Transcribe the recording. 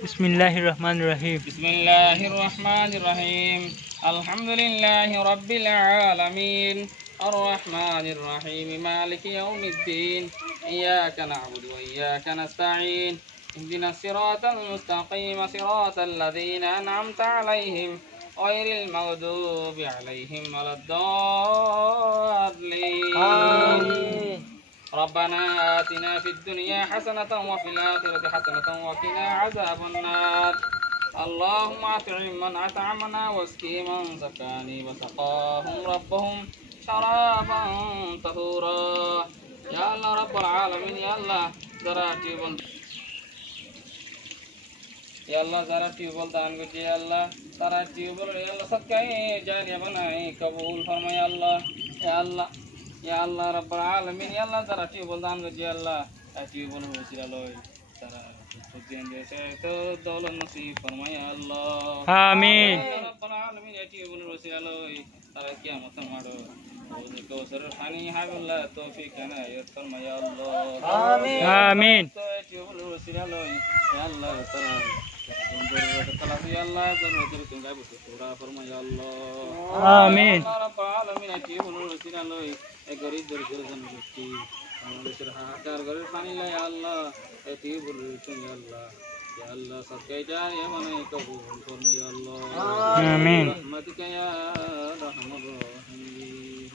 Bismillahirrahmanirrahim. Bismillahirrahmanirrahim. Alhamdulillahi rabbil alamin. Ar-Rahmanir-Rahim. Maliki yaumiddin. Iyyaka na'budu wa iyyaka nasta'in. Ihdinas siratal mustaqim. Siratal ladzina an'amta 'alaihim ghairil maghdubi 'alaihim waladdallin. Amin. ربنا آتنا في الدنيا حسنة وفي الآخرة حسنة وقنا عذاب النار. اللهم أطعم من أطعمنا واسقي من سقاني وسقاهم ربهم شرابا طهورا. يا الله رب العالمين. يا الله যারা টিউবওয়েল দান করছে আল্লাহ, তারা টিউবওয়েল আল্লাহ সদকায়ে জারিয়া বানায় কবুল ফরমায় আল্লাহ। ইয়া আল্লাহ রাব্বুল আলামিন। ইয়া আল্লাহ যারা টিউবওয়েল দান করছে আল্লাহ, টিউবওয়েলের ওসিলা লয় তারা সুদিন দিয়েছে তো দৌলত নসিব ফরমায় আল্লাহ। আমিন। ইয়া রাব্বুল আলামিন টিউবওয়েলের ওসিলা লয় তারা কিয়ামতের মাঠে ওযে কওসারের পানি হাবিল্লাহ তৌফিক ইনায়াত ফরমায় আল্লাহ। আমিন আমিন। তো টিউবওয়েলের ওসিলা লয় ইয়া আল্লাহ তারা আমিন। বাংলাদেশের হাহাকার ঘরের পানি লাই আল্লাহ আল্লাহ সরকার মানে কবুল ফরমায় আল্লাহ। আমিন। রহমাতিকা ইয়া আরহামার রাহিমিন।